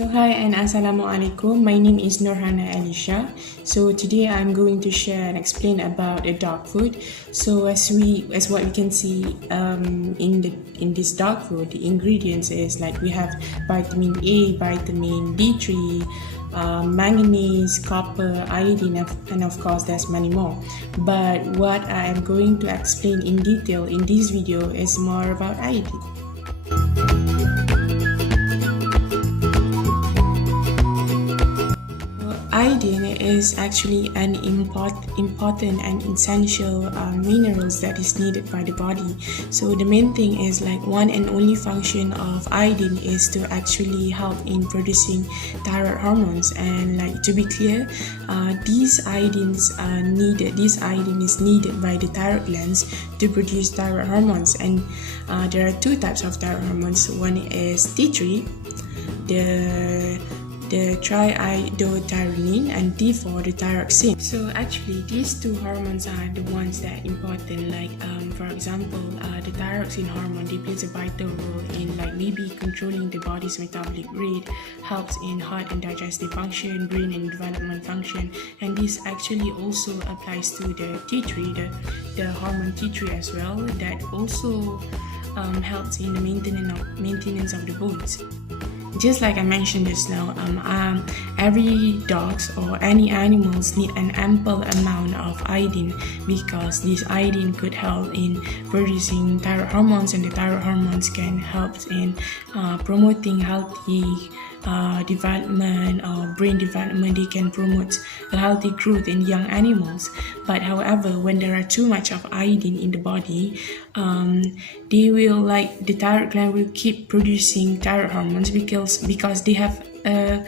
So hi and assalamualaikum. My name is Nurhanna Ellisya. So today I'm going to share and explain about a dog food. So as what we can see in this dog food, the ingredients is like we have vitamin A, vitamin D3, manganese, copper, iodine, and of course there's many more. But what I am going to explain in detail in this video is more about iodine. Iodine is actually an important and essential minerals that is needed by the body. So the main thing is like one and only function of iodine is to actually help in producing thyroid hormones. And like to be clear, this iodine is needed by the thyroid glands to produce thyroid hormones. And there are two types of thyroid hormones. One is T3, the triiodothyronine, and T4, the thyroxine. So actually these two hormones are the ones that are important, like for example the thyroxine hormone, they plays a vital role in like maybe controlling the body's metabolic rate, helps in heart and digestive function, brain and development function, and this actually also applies to the T3, the hormone T3 as well, that also helps in the maintenance of the bones. Just like I mentioned just now, every dogs or any animals need an ample amount of iodine, because this iodine could help in producing thyroid hormones, and the thyroid hormones can help in promoting healthy development or brain development. They can promote a healthy growth in young animals. But however, when there are too much of iodine in the body, the thyroid gland will keep producing thyroid hormones because they have a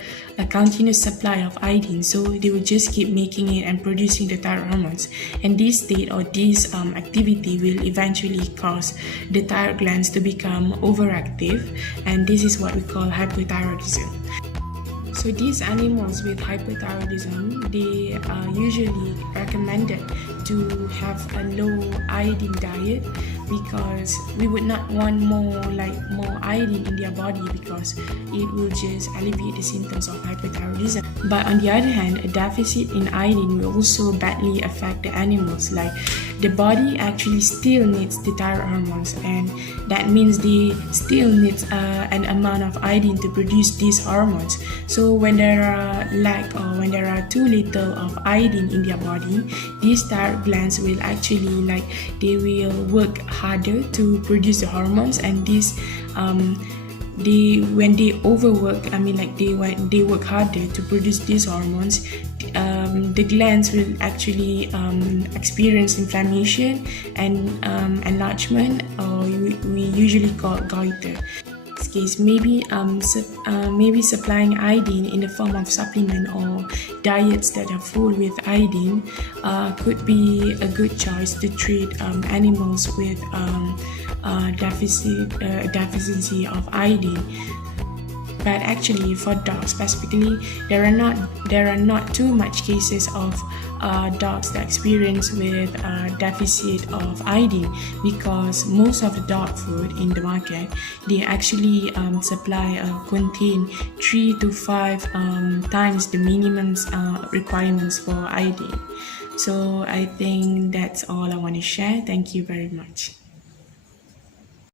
continuous supply of iodine, so they will just keep making it and producing the thyroid hormones, and this state or this activity will eventually cause the thyroid glands to become overactive, and this is what we call hypothyroidism. So these animals with hypothyroidism, they are usually recommended to have a low iodine diet, because we would not want more iodine in their body, because it will just alleviate the symptoms of hypothyroidism. But on the other hand, a deficit in iodine will also badly affect the animals. Like the body actually still needs the thyroid hormones, and that means they still need an amount of iodine to produce these hormones. So when there are lack or when there are too little of iodine in their body, these thyroid glands will actually they will work harder to produce the hormones, and this when they overwork, they work harder to produce these hormones, the glands will actually experience inflammation and enlargement, or we usually call goiter. In this case, maybe supplying iodine in the form of supplement or diets that are full with iodine could be a good choice to treat animals with deficiency of iodine. But actually, for dogs specifically, there are not too much cases of dogs that experience with deficit of iodine, because most of the dog food in the market, they actually contain 3 to 5 times the minimum requirements for iodine. So I think that's all I want to share. Thank you very much.